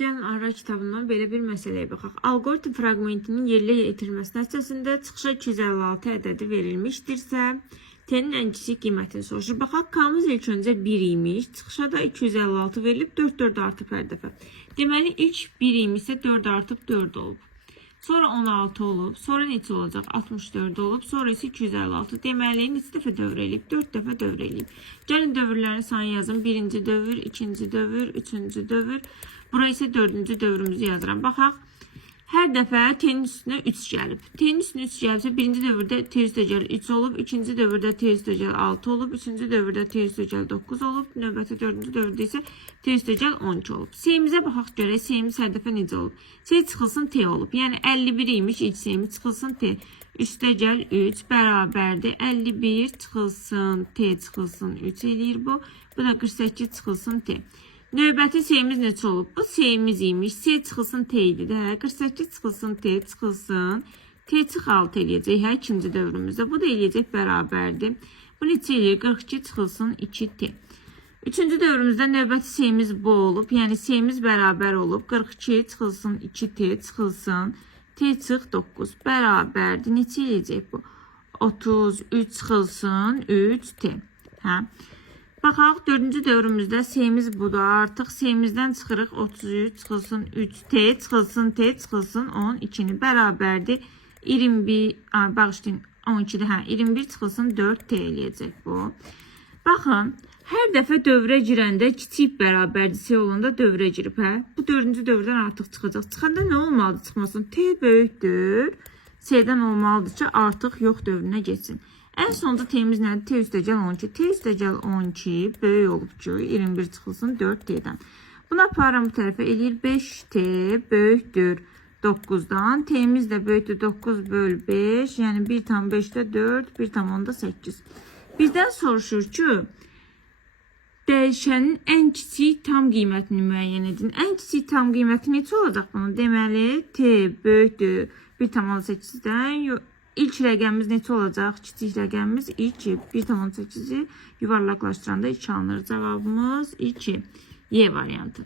Gəlin ara kitabından belə bir məsələyə baxaq. Alqoritm fraqmentinin yerlə yetirilməsi nəticəsində çıxışa 256 ədədi verilmişdirsə, T-nin ən kiçik qiymətini soruşur. Baxaq, K-mız ilk öncə 1 imiş, çıxışa da 256 verilib, 4 artıb hər dəfə. Deməli, ilk 1 imişsə 4 artıb 4 olub. Sonra 16 olub, sonra neçə olacaq? 64 olub, sonra isə 256. Deməli, neçə dəfə dövr eləyib? 4 dəfə dövr eləyib. Gəlin dövrlərin sayını yazın. Birinci dövr, ikinci dövr, üçüncü dövr. Buraya isə dördüncü dövrümüzü yazıram. Baxaq, hər dəfə T-nin üstünə 3 gəlib. T-nin üstünə 3 gəlibsə, birinci dövrdə T üstəgəl 3 olub, ikinci dövrdə T üstəgəl 6 olub, üçüncü dövrdə T üstəgəl 9 olub, növbəti dördüncü dövrdə isə T üstəgəl 12 olub. S-imizə baxaq görək, S-imiz hər dəfə necə olub? S çıxılsın T olub. Yəni 51 imiş, ilk S-imiz çıxılsın T. Üstəgəl 3 bərabərdir. 51 çıxılsın T çıxılsın 3 eləyir bu. Bu da 48 çıxılsın T. Növbəti S-imiz neçə olub? Bu S-imiz imiş. S çıxılsın T idi də. 48 çıxılsın T çıxılsın. T çıx 6 eləyəcək. Hə, ikinci dövrümüzdə. Bu da eləyəcək bərabərdir. Bu neçə eləyir? 42 çıxılsın 2T. Üçüncü dövrümüzdə növbəti S-imiz bu olub. Yəni S-imiz bərabər olub. 42 çıxılsın 2T çıxılsın. T çıx 9 bərabərdir. Neçə eləyəcək bu? 33 çıxılsın 3T. Hə? Baxaq, dördüncü dövrümüzdə S-imiz budur. Artıq S-imizdən çıxırıq 33 çıxılsın 3T çıxılsın T çıxılsın 12-ni bərabərdir. 21, bağışlayın 12-də, hə, 21 çıxılsın 4T eləyəcək bu. Baxın, hər dəfə dövrə girəndə kiçik bərabərdir olanda dövrə girib, hə? Bu dördüncü dövrdən artıq çıxacaq. Çıxanda nə olmalıdır çıxmasın? T böyükdür. S-dən olmalıdır ki, artıq yox dövrünə geçsin. Ən sonunda T-miz nədir? T üstəgəl 12. T üstəgəl 12 böyük olub ki, 21 çıxılsın 4T-dən. Buna aparım bu tərəfə eləyir 5T böyükdür 9-dan. T-miz də böyükdür 9 böl 5. Yəni 1,5-də 4, 1,10-da 8. Bizdən soruşur ki, dəyişənin ən kiçik tam qiymətini müəyyən edin. Ən kiçik tam qiyməti neçə olacaq bunun? Deməli, T böyükdür 1,8-dən. İlk rəqəmimiz neçə olacaq? Kiçik rəqəmimiz 2. 1,8-i yuvarlaqlaşdıranda 2 alınır. Cavabımız 2. Y variantı.